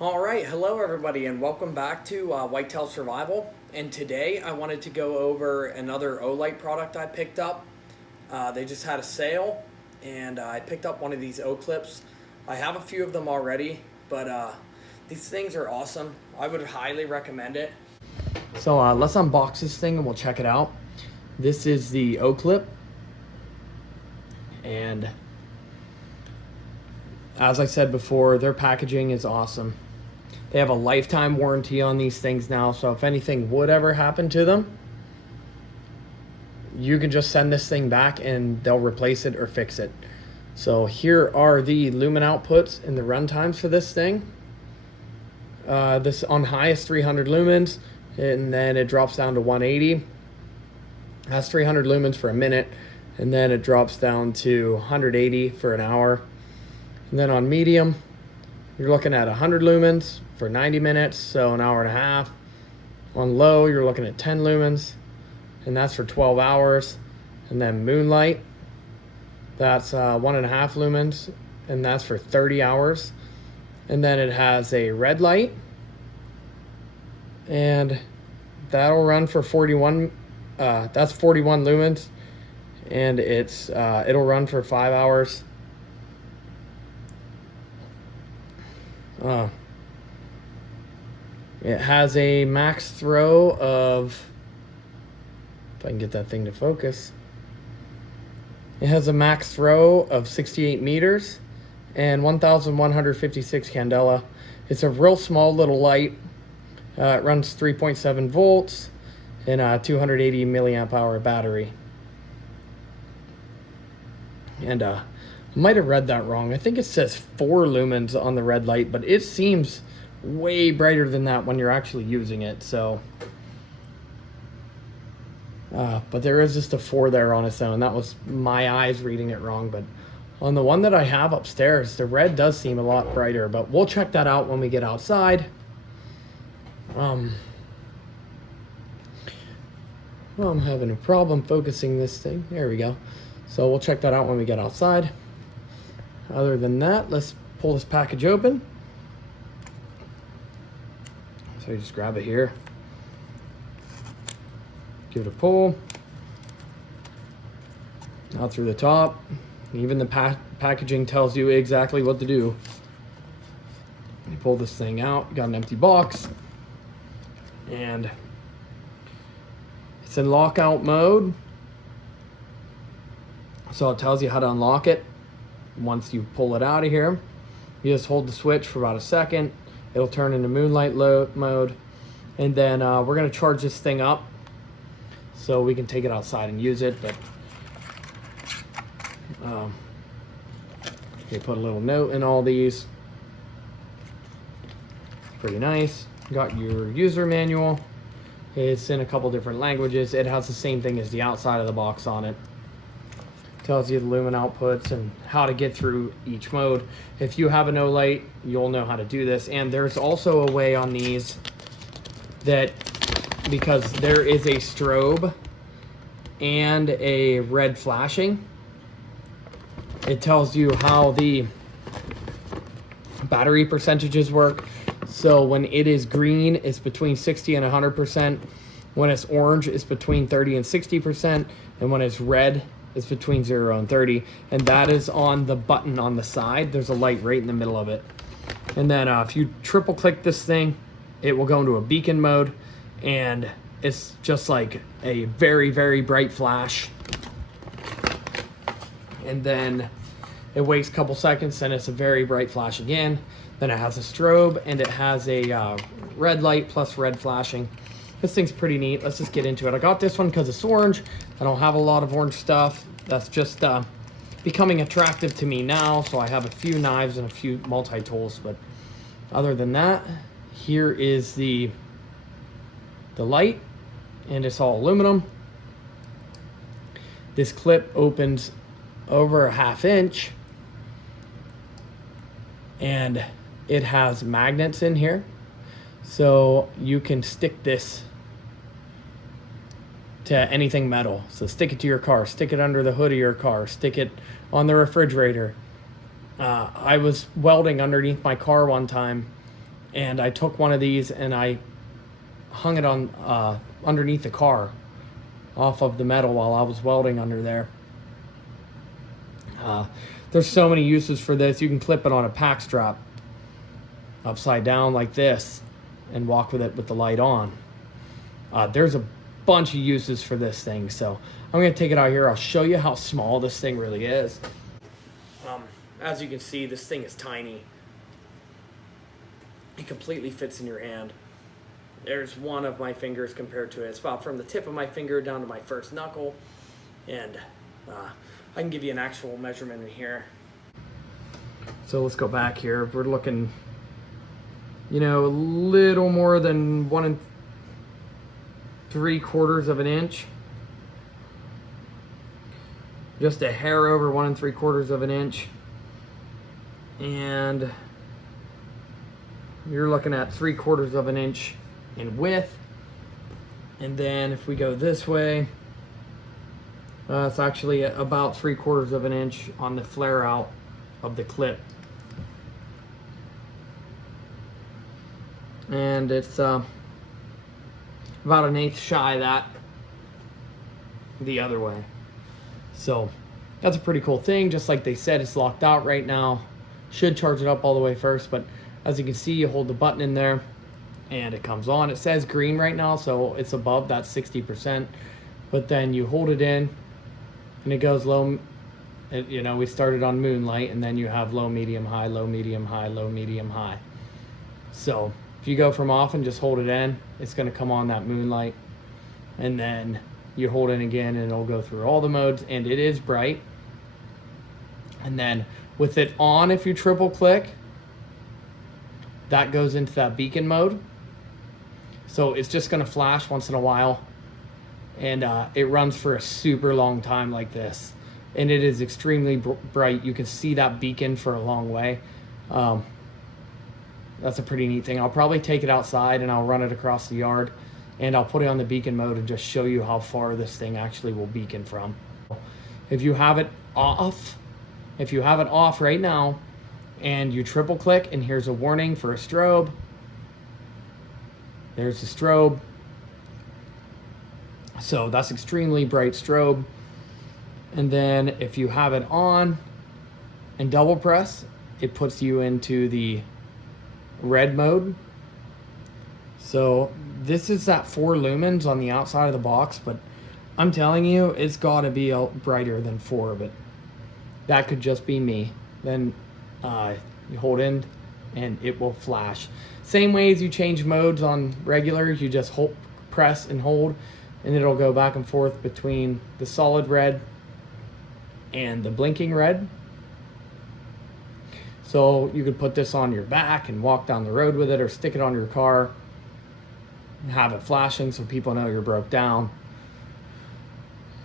All right, hello everybody, and welcome back to Whitetail Survival. And today I wanted to go over another Olight product I picked up. They just had a sale, and I picked up one of these Oclips. I have a few of them already, but these things are awesome. I would highly recommend it. So let's unbox this thing and we'll check it out. This is the Oclip, and as I said before, their packaging is awesome. They have a lifetime warranty on these things now, so if anything would ever happen to them, you can just send this thing back and they'll replace it or fix it. So here are the lumen outputs and the run times for this thing. This on high is 300 lumens, and then it drops down to 180. That's 300 lumens for a minute, and then it drops down to 180 for an hour. And then on medium, you're looking at 100 lumens for 90 minutes, so an hour and a half. On low, you're looking at 10 lumens, and that's for 12 hours. And then moonlight, that's 1.5 lumens, and that's for 30 hours. And then it has a red light, and that'll run for 41. That's 41 lumens, and it'll run for 5 hours. It has a max throw of, if I can get that thing to focus, it has a max throw of 68 meters and 1,156 candela. It's a real small little light. It runs 3.7 volts and a 280 milliamp hour battery. And I might have read that wrong. I think it says 4 lumens on the red light, but it seems way brighter than that when you're actually using it. So but there is just a 4 there on its own. That was my eyes reading it wrong. But on the one that I have upstairs, the red does seem a lot brighter, but we'll check that out when we get outside. Well, I'm having a problem focusing this thing. There we go. So we'll check that out when we get outside. Other than that, let's pull this package open. So you just grab it here, give it a pull out through the top. Even the packaging tells you exactly what to do. You pull this thing out, got an empty box, and it's in lockout mode. So it tells you how to unlock it. Once you pull it out of here, you just hold the switch for about a second. It'll turn into moonlight mode, and then we're gonna charge this thing up so we can take it outside and use it. But they put a little note in all these. Pretty nice. Got your user manual. It's in a couple different languages. It has the same thing as the outside of the box on it. Tells you the lumen outputs and how to get through each mode. If you have an Olight, you'll know how to do this. And there's also a way on these that, because there is a strobe and a red flashing, it tells you how the battery percentages work. So when it is green, it's between 60 and 100%. When it's orange, it's between 30 and 60%. And when it's red, it's between 0 and 30, and that is on the button on the side. There's a light right in the middle of it. And then if you triple click this thing, it will go into a beacon mode, and it's just like a very, very bright flash. And then it waits a couple seconds, and it's a very bright flash again. Then it has a strobe, and it has a red light plus red flashing. This thing's pretty neat. Let's just get into it. I got this one because it's orange. I don't have a lot of orange stuff. That's just becoming attractive to me now. So I have a few knives and a few multi-tools. But other than that, here is the light, and it's all aluminum. This clip opens over a 1/2 inch, and it has magnets in here. So you can stick this to anything metal. So stick it to your car, stick it under the hood of your car, stick it on the refrigerator. I was welding underneath my car one time, and I took one of these and I hung it on underneath the car off of the metal while I was welding under there. There's so many uses for this. You can clip it on a pack strap upside down like this and walk with it with the light on. There's a bunch of uses for this thing, so I'm going to take it out here. I'll show you how small this thing really is. As you can see, this thing is tiny. It completely fits in your hand. There's one of my fingers compared to it. It's about from the tip of my finger down to my first knuckle, and I can give you an actual measurement in here. So let's go back here. We're looking, you know, a little more than 1 3/4 of an inch. Just a hair over 1 3/4 of an inch. And you're looking at 3/4 of an inch in width. And then if we go this way, it's actually about 3/4 of an inch on the flare out of the clip. And it's about 1/8 shy of that the other way. So that's a pretty cool thing. Just like they said, it's locked out right now. Should charge it up all the way first, but as you can see, you hold the button in there and it comes on. It says green right now, so it's above that 60%, but then you hold it in and it goes low. You know, we started on moonlight, and then you have low, medium, high, low, medium, high, low, medium, high. So if you go from off and just hold it in, it's going to come on that moonlight, and then you hold it again and it'll go through all the modes, and it is bright. And then with it on, if you triple click, that goes into that beacon mode. So it's just going to flash once in a while, and it runs for a super long time like this, and it is extremely bright. You can see that beacon for a long way. That's a pretty neat thing. I'll probably take it outside and I'll run it across the yard, and I'll put it on the beacon mode and just show you how far this thing actually will beacon from. If you have it off, right now, and you triple click, and here's a warning for a strobe. There's the strobe. So that's extremely bright strobe. And then if you have it on and double press, it puts you into the red mode. So this is at 4 lumens on the outside of the box, but I'm telling you, it's got to be brighter than 4, but that could just be me. Then you hold in and it will flash. Same way as you change modes on regular, you just press and hold, and it'll go back and forth between the solid red and the blinking red. So you could put this on your back and walk down the road with it, or stick it on your car and have it flashing so people know you're broke down.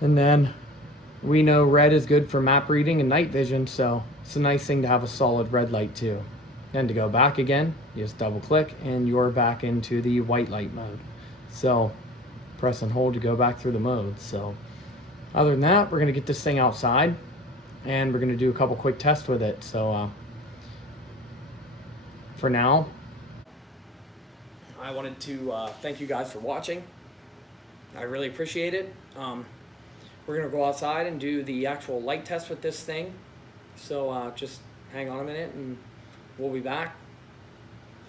And then we know red is good for map reading and night vision, so it's a nice thing to have a solid red light too. Then to go back again, you just double click and you're back into the white light mode. So press and hold to go back through the modes. So other than that, we're going to get this thing outside and we're going to do a couple quick tests with it. So for now, I wanted to thank you guys for watching. I really appreciate it. We're going to go outside and do the actual light test with this thing. So just hang on a minute and we'll be back.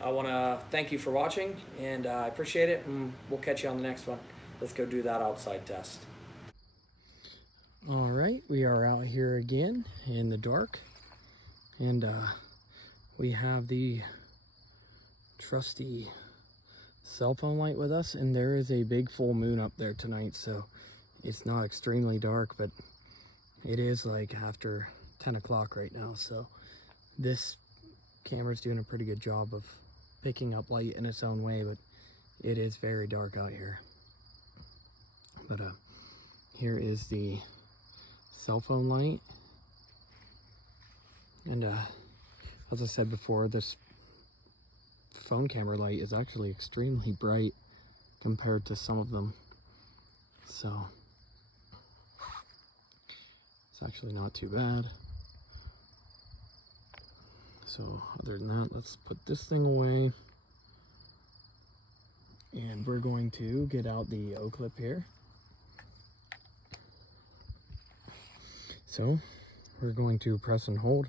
I want to thank you for watching, and I appreciate it, and we'll catch you on the next one. Let's go do that outside test. All right, we are out here again in the dark, and we have the trusty cell phone light with us, and there is a big full moon up there tonight, so it's not extremely dark, but it is like after 10 o'clock right now, so this camera's doing a pretty good job of picking up light in its own way, but it is very dark out here. But here is the cell phone light, and as I said before, this phone camera light is actually extremely bright compared to some of them, so it's actually not too bad. So other than that, let's put this thing away. And we're going to get out the Oclip here. So we're going to press and hold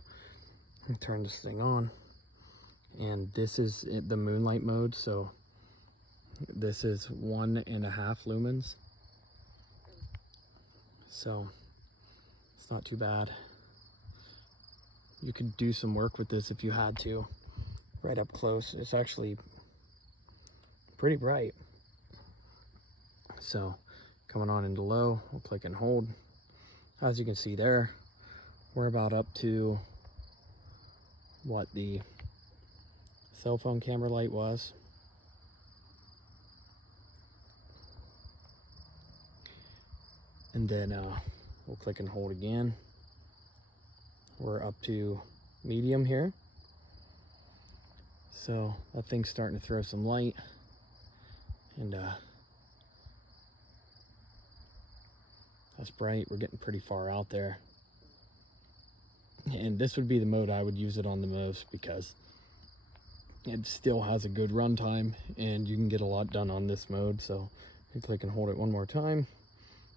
and turn this thing on. And this is the moonlight mode, so this is 1.5 lumens. So it's not too bad. You could do some work with this if you had to, right up close. It's actually pretty bright. So coming on into low, we'll click and hold. As you can see there, we're about up to what the cell phone camera light was. And then we'll click and hold again. We're up to medium here. So that thing's starting to throw some light. And that's bright. We're getting pretty far out there. And this would be the mode I would use it on the most, because it still has a good runtime and you can get a lot done on this mode. So you click and hold it one more time.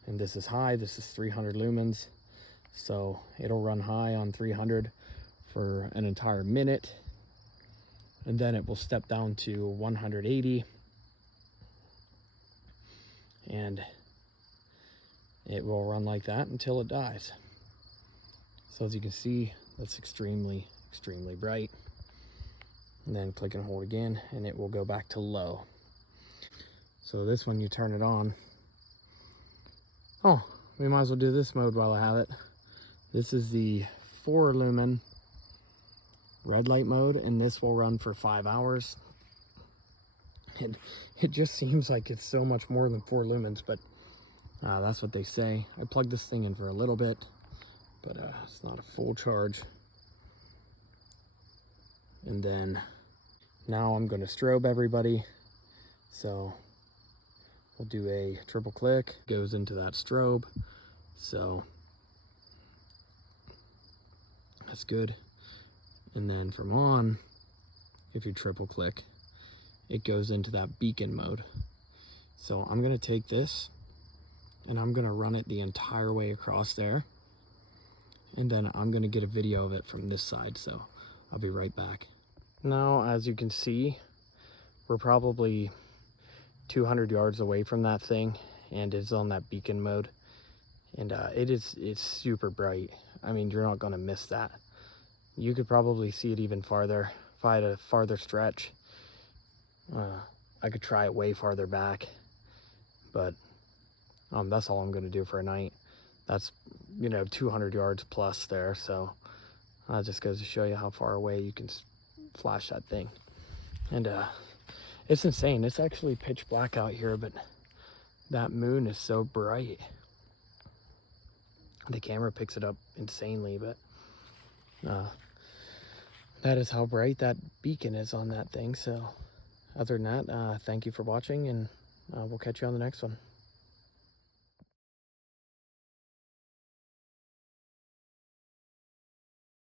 And this is high. This is 300 lumens. So it'll run high on 300 for an entire minute. And then it will step down to 180. And it will run like that until it dies. So as you can see, that's extremely, extremely bright. And then click and hold again, and it will go back to low. So this one, you turn it on. Oh, we might as well do this mode while I have it. This is the 4 lumen red light mode, and this will run for 5 hours. And it just seems like it's so much more than 4 lumens, but that's what they say. I plugged this thing in for a little bit, but it's not a full charge. And then now I'm going to strobe everybody. So we'll do a triple click, goes into that strobe. So that's good. And then from on, if you triple click, it goes into that beacon mode. So I'm going to take this and I'm going to run it the entire way across there. And then I'm going to get a video of it from this side. So I'll be right back. Now, as you can see, we're probably 200 yards away from that thing, and it's on that beacon mode. And it's super bright. I mean, you're not going to miss that. You could probably see it even farther if I had a farther stretch. I could try it way farther back, but that's all I'm going to do for a night. That's, 200 yards plus there. So that just goes to show you how far away you can flash that thing. And it's insane. It's actually pitch black out here, but that moon is so bright. The camera picks it up insanely, but that is how bright that beacon is on that thing. So other than that, thank you for watching, and we'll catch you on the next one.